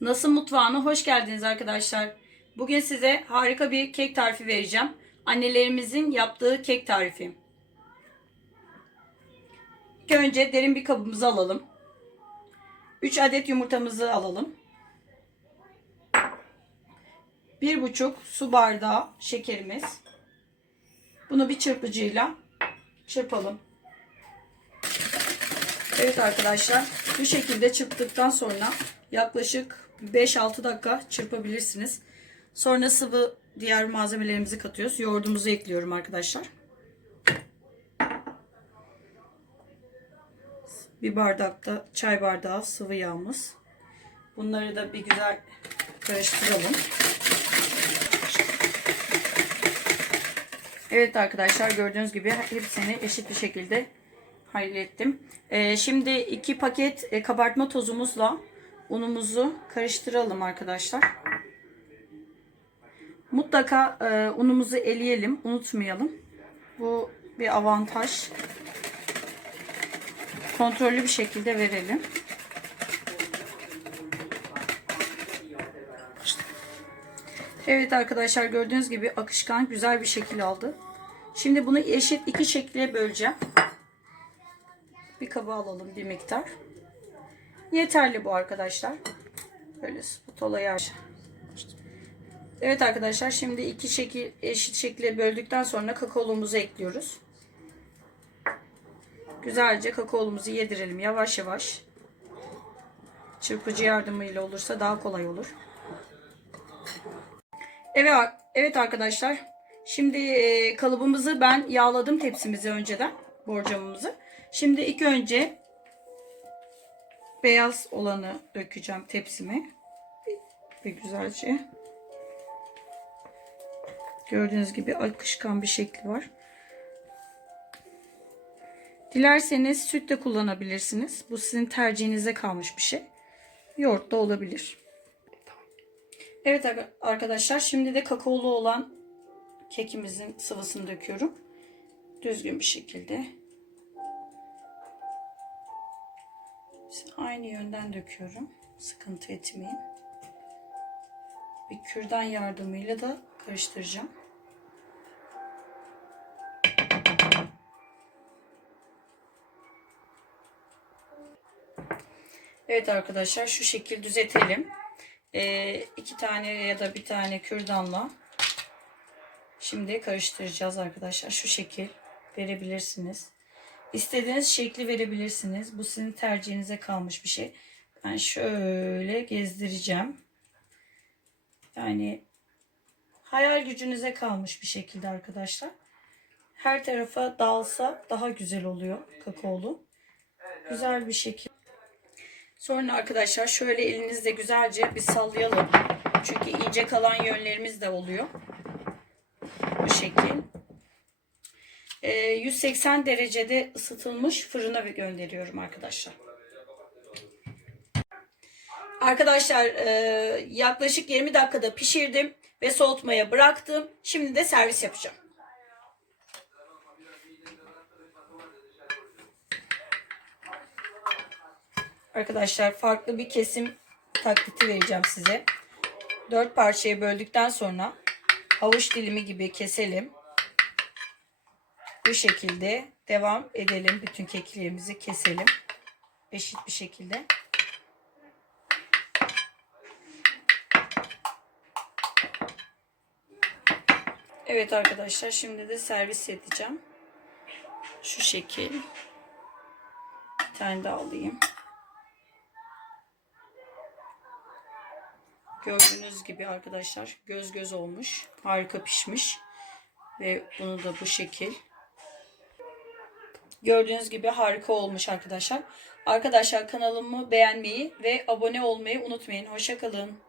Nasıl mutfağına hoş geldiniz arkadaşlar. Bugün size harika bir kek tarifi vereceğim. Annelerimizin yaptığı kek tarifi. İlk önce derin bir kabımızı alalım. 3 adet yumurtamızı alalım. 1,5 su bardağı şekerimiz. Bunu bir çırpıcıyla çırpalım. Evet arkadaşlar bu şekilde çırptıktan sonra yaklaşık 5-6 dakika çırpabilirsiniz. Sonra sıvı diğer malzemelerimizi katıyoruz. Yoğurdumuzu ekliyorum arkadaşlar. Bir bardakta çay bardağı sıvı yağımız. Bunları da bir güzel karıştıralım. Evet arkadaşlar gördüğünüz gibi hepsini eşit bir şekilde hallettim. Ee, şimdi iki paket e, kabartma tozumuzla unumuzu karıştıralım arkadaşlar. Mutlaka e, unumuzu eleyelim, unutmayalım. Bu bir avantaj. Kontrollü bir şekilde verelim. Evet arkadaşlar gördüğünüz gibi akışkan güzel bir şekil aldı. Şimdi bunu eşit iki şekle böleceğim. Bir kaba alalım bir miktar. Yeterli bu arkadaşlar. Böyle spatulayı aç. Evet arkadaşlar şimdi iki şekil eşit şekilde böldükten sonra kakaolumuzu ekliyoruz. Güzelce kakaolumuzu yedirelim yavaş yavaş. Çırpıcı yardımıyla olursa daha kolay olur. Evet, evet arkadaşlar. Şimdi e, kalıbımızı ben yağladım tepsimizi önceden. Borcamımızı. Şimdi ilk önce beyaz olanı dökeceğim tepsime. Ve güzelce. Gördüğünüz gibi akışkan bir şekli var. Dilerseniz süt de kullanabilirsiniz. Bu sizin tercihinize kalmış bir şey. Yoğurt da olabilir. Evet arkadaşlar şimdi de kakaolu olan kekimizin sıvısını döküyorum. Düzgün bir şekilde. Aynı yönden döküyorum. Sıkıntı etmeyin. Bir kürdan yardımıyla da karıştıracağım. Evet arkadaşlar şu şekil düzeltelim. Ee, iki tane ya da bir tane kürdanla şimdi karıştıracağız arkadaşlar. Şu şekil verebilirsiniz. İstediğiniz şekli verebilirsiniz. Bu sizin tercihinize kalmış bir şey. Ben şöyle gezdireceğim. Yani hayal gücünüze kalmış bir şekilde arkadaşlar. Her tarafa dağılsa daha güzel oluyor kakaolu. Güzel bir şekil. Sonra arkadaşlar şöyle elinizle güzelce bir sallayalım. Çünkü ince kalan yönlerimiz de oluyor. Bu şekil. 180 derecede ısıtılmış fırına gönderiyorum arkadaşlar. Arkadaşlar yaklaşık 20 dakikada pişirdim ve soğutmaya bıraktım. Şimdi de servis yapacağım. Arkadaşlar farklı bir kesim taklidi vereceğim size. 4 parçaya böldükten sonra havuç dilimi gibi keselim. Bu şekilde devam edelim. Bütün keklerimizi keselim. Eşit bir şekilde. Evet arkadaşlar şimdi de servis edeceğim. Şu şekil. Bir tane daha alayım. Gördüğünüz gibi arkadaşlar göz göz olmuş. Harika pişmiş. Ve bunu da bu şekil. Gördüğünüz gibi harika olmuş arkadaşlar. Arkadaşlar kanalımı beğenmeyi ve abone olmayı unutmayın. Hoşçakalın.